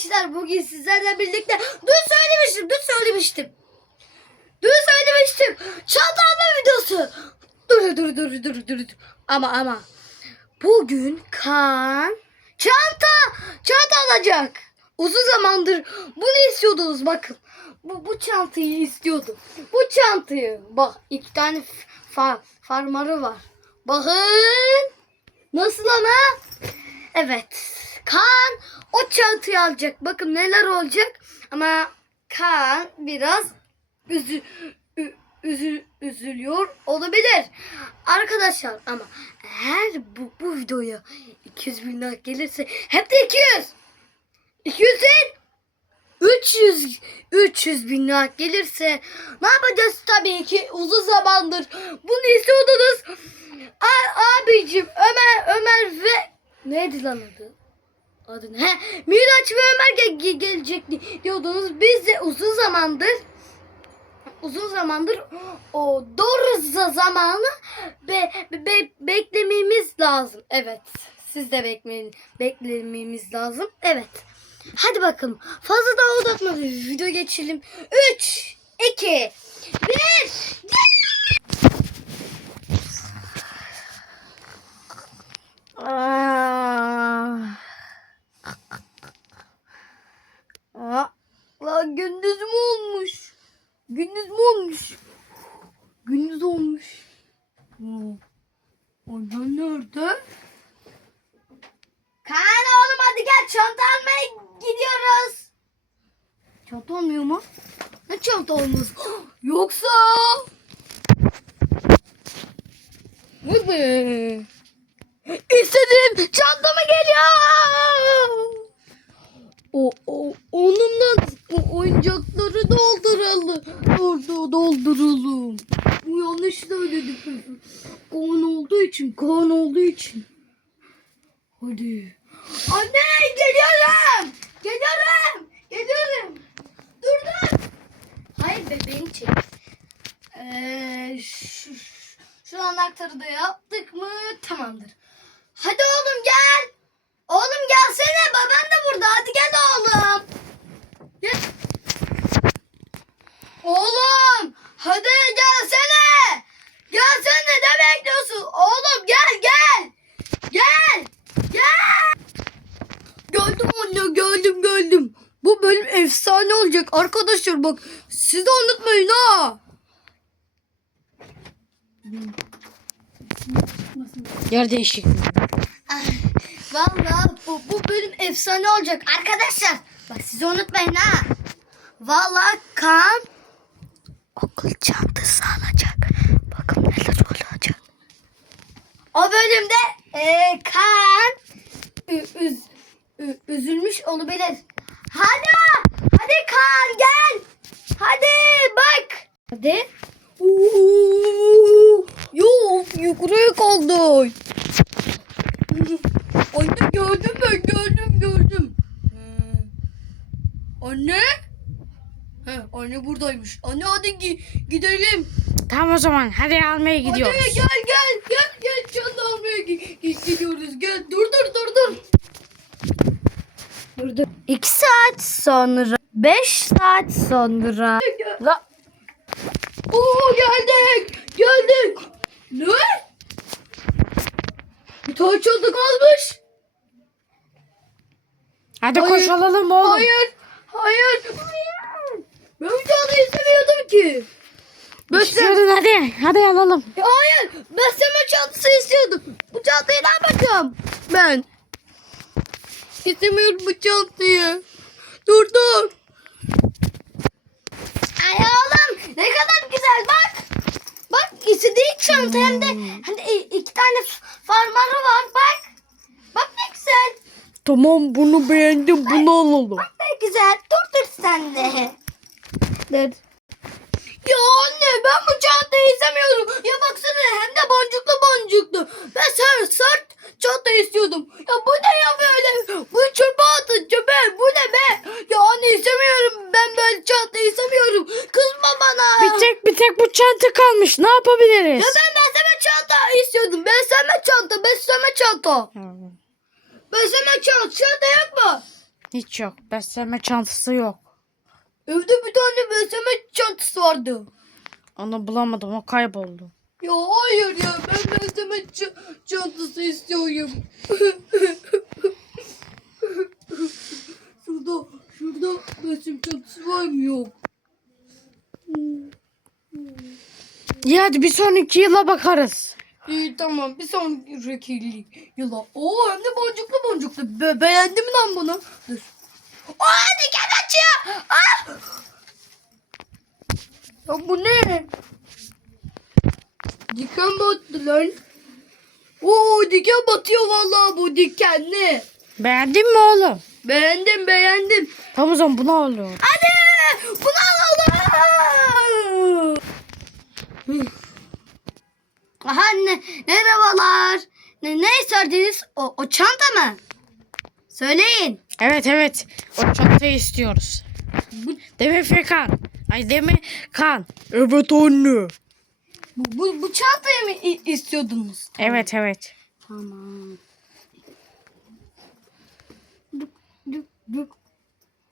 arkadaşlar bugün sizlerle birlikte dün söylemiştim dün söylemiştim. Dün söylemiştim. Çanta alma videosu. Dur dur dur dur dur dur. Ama ama bugün kan çanta çanta alacak. Uzun zamandır bunu istiyordunuz bakın. Bu, bu çantayı istiyordum. Bu çantayı bak iki tane fa, farmarı var. Bakın. Nasıl ama? Evet. Kaan o çantayı alacak. Bakın neler olacak. Ama Kaan biraz üzü, üzü, üzülüyor olabilir. Arkadaşlar ama eğer bu, bu videoya 200 bin like gelirse hep de 200. 200 değil. 300 300 bin like gelirse ne yapacağız tabii ki uzun zamandır bunu istiyordunuz. Abicim Ömer Ömer ve neydi lan adı? Adı ne? He, Miraç ve Ömer ge- ge- diyordunuz. Biz de uzun zamandır uzun zamandır o doğru za- zamanı be, be- beklememiz lazım. Evet. Siz de bekleyin, beklememiz lazım. Evet. Hadi bakalım. Fazla daha uzatmadan video geçelim. 3 2 1 Aa. Aa, lan gündüz mü olmuş? Gündüz mü olmuş? Gündüz olmuş. Oo. Annem nerede? Kaan oğlum hadi gel çanta almaya gidiyoruz. Çanta almıyor mu? Ne çanta olmaz? Yoksa... Bu be. İstediğim çantama geliyor. O, o onunla o oyuncakları dolduralım. Orada dolduralım. Bu yanlış söyledik. Kaan olduğu için, Kaan olduğu için. Hadi. Anne geliyorum. Geliyorum. Geliyorum. Dur dur. Hayır bebeğini çek. Ee, şu, şu anahtarı da yaptık mı tamamdır. Hadi oğlum gel. Oğlum gelsene baban da burada. Hadi gel oğlum. Gel. Oğlum hadi gelsene. Gelsene ne bekliyorsun? Oğlum gel gel. Gel. Gel. Geldim anne geldim geldim. Bu bölüm efsane olacak arkadaşlar bak. Siz de unutmayın ha. Yer değişikliği. Vallahi bu, bu bölüm efsane olacak arkadaşlar. Bak sizi unutmayın ha. Vallahi Kaan okul çantası alacak. Bakın neler olacak. O bölümde e, Kaan ü- üz, ü- üzülmüş olabilir. Hadi, hadi Kaan gel. Hadi bak. Hadi. Oo, yok yukarıya kaldı. Anne gördüm ben gördüm gördüm. Ee, anne? He, anne buradaymış. Anne hadi gi- gidelim. Tamam o zaman hadi almaya gidiyoruz. Hadi gel gel gel gel çanta almaya gi- gi- gidiyoruz. Gel dur dur dur dur. Dur dur. İki saat sonra. Beş saat sonra. La. Oo geldik. Geldik. Ne? Bir tane çanta kalmış. Hadi Hayır. koş alalım oğlum. Hayır. Hayır. Ben bu çantayı istemiyordum ki. İstiyordun hadi. Hadi alalım. Hayır. Ben seme çantası istiyordum. Bu çantayı ne yapacağım? Ben. İstemiyorum bu çantayı. Dur dur. Ay oğlum ne kadar güzel bak. Bak istediğin çanta hem de hem de iki tane farmarı var bak. Bak ne güzel. Tamam bunu beğendim bunu alalım. Bak ne güzel. Dur dur sen de. Dur. Ya anne ben bu çantayı istemiyorum. Ya baksana hem de boncuklu boncuklu. Ben sert sert çanta istiyordum. Ya bu ne ya böyle? Bu çöpe atın çöpe. Bu ne be? Ya anne istemiyorum. Ben böyle çanta istemiyorum. Kızma bana. Bir tek bir tek bu çanta kalmış. Ne yapabiliriz? Ya ben beslenme çanta istiyordum. Beslenme çanta, beslenme çanta. Beslenme çanta, çanta yok mu? Hiç yok. Beslenme çantası yok. Evde bir tane besleme çantası vardı. Onu bulamadım. O kayboldu. Ya hayır ya ben besleme çantası istiyorum. şurada şurada besleme çantası var mı yok? İyi hadi bir sonraki yıla bakarız. İyi tamam bir sonraki yıla. Oo hem de boncuklu boncuklu. Be beğendim lan bunu. Dur. Aa diken açıyor. Aa! Ya bu ne? Diken battı lan. Oo diken batıyor vallahi bu dikenli. Beğendin mi oğlum? Beğendim beğendim. Tamam o zaman bunu alıyorum. Hadi bunu alalım. Aha anne merhabalar. Ne, ne isterdiniz? O, o çanta mı? Söyleyin. Evet evet. O çantayı istiyoruz. Deme Fekan. Ay deme Kan. Evet anne. bu, bu, bu çantayı mı istiyordunuz? Evet evet. Tamam.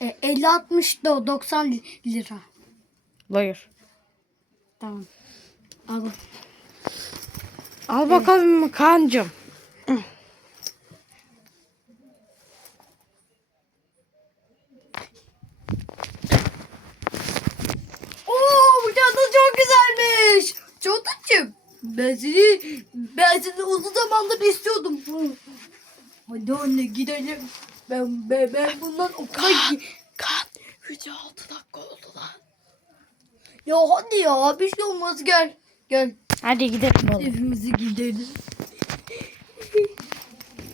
E, 50 60 da 90 lira. Buyur. Tamam. Al. Al bakalım çok güzelmiş. Çantacığım. Ben seni, ben seni uzun zamandır istiyordum. Hadi anne gidelim. Ben, ben, ben bundan okula gi- Kaan. Video 6 dakika oldu lan. Ya hadi ya bir şey olmaz gel. Gel Hadi gidelim oğlum. evimize gidelim.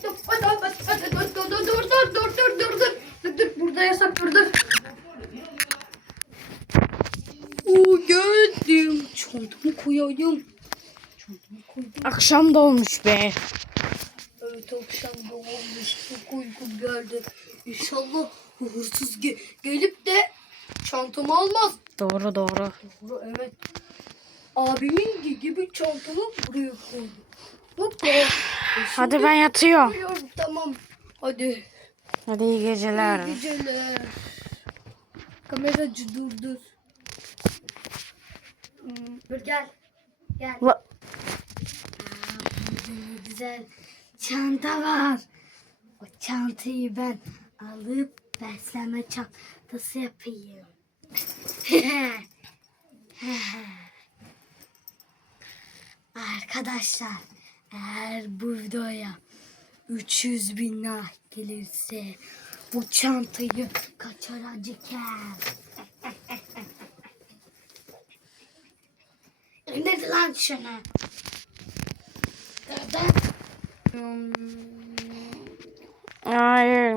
Dur dur dur dur dur dur dur dur dur dur dur dur burada yasak dur dur. Oo geldim. Çantamı koyayım. Çantamı koydum. Akşam da olmuş be. Evet akşam da olmuş. Çok uykum geldi. İnşallah hırsız ge- gelip de çantamı almaz. Doğru doğru. Doğru evet. Abimin gi- gibi çantamı buraya koydum. Hoppa. E Hadi ben yatıyorum. uyuyorum, Tamam. Hadi. Hadi iyi geceler. İyi geceler. Kameracı dur dur. Hmm, Dur gel. Gel. Ne güzel çanta var. O çantayı ben alıp beslenme çantası yapayım. Arkadaşlar eğer bu videoya 300 bin like gelirse bu çantayı kaçıracağım. İndir lan şunu. Nerede? Ay.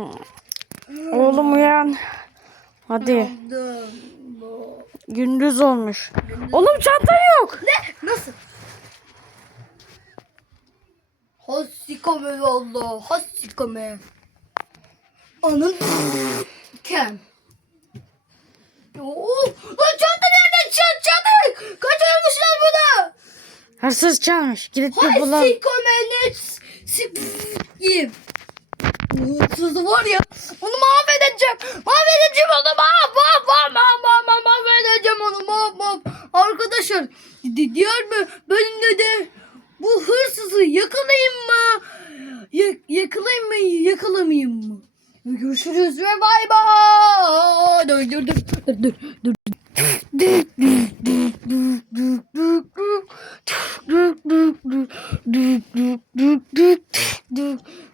Oğlum uyan. Hadi. Gündüz olmuş. Oğlum çanta yok. Ne? Nasıl? Hassikome valla. Hassikome. Anın kem. Oo, lan çanta nereden çant çanta? Kaçırmışlar bunu. Hırsız çalmış. Gidip bir bulalım. Hassikome ne? Sikiyim. Hırsızı var ya. Onu mahvedeceğim. Mahvedeceğim onu. Mahv mahv mahv mahv mahv mahvedeceğim onu. Mahv mahv. Arkadaşlar diğer mi bölümde de bu hırsızı yakalayayım mı? Ya yakalayayım mı? Yakalamayayım mı? Görüşürüz ve bay bay. Dur dur dur dur dur. dur dur dur dur dur dur dur dur dur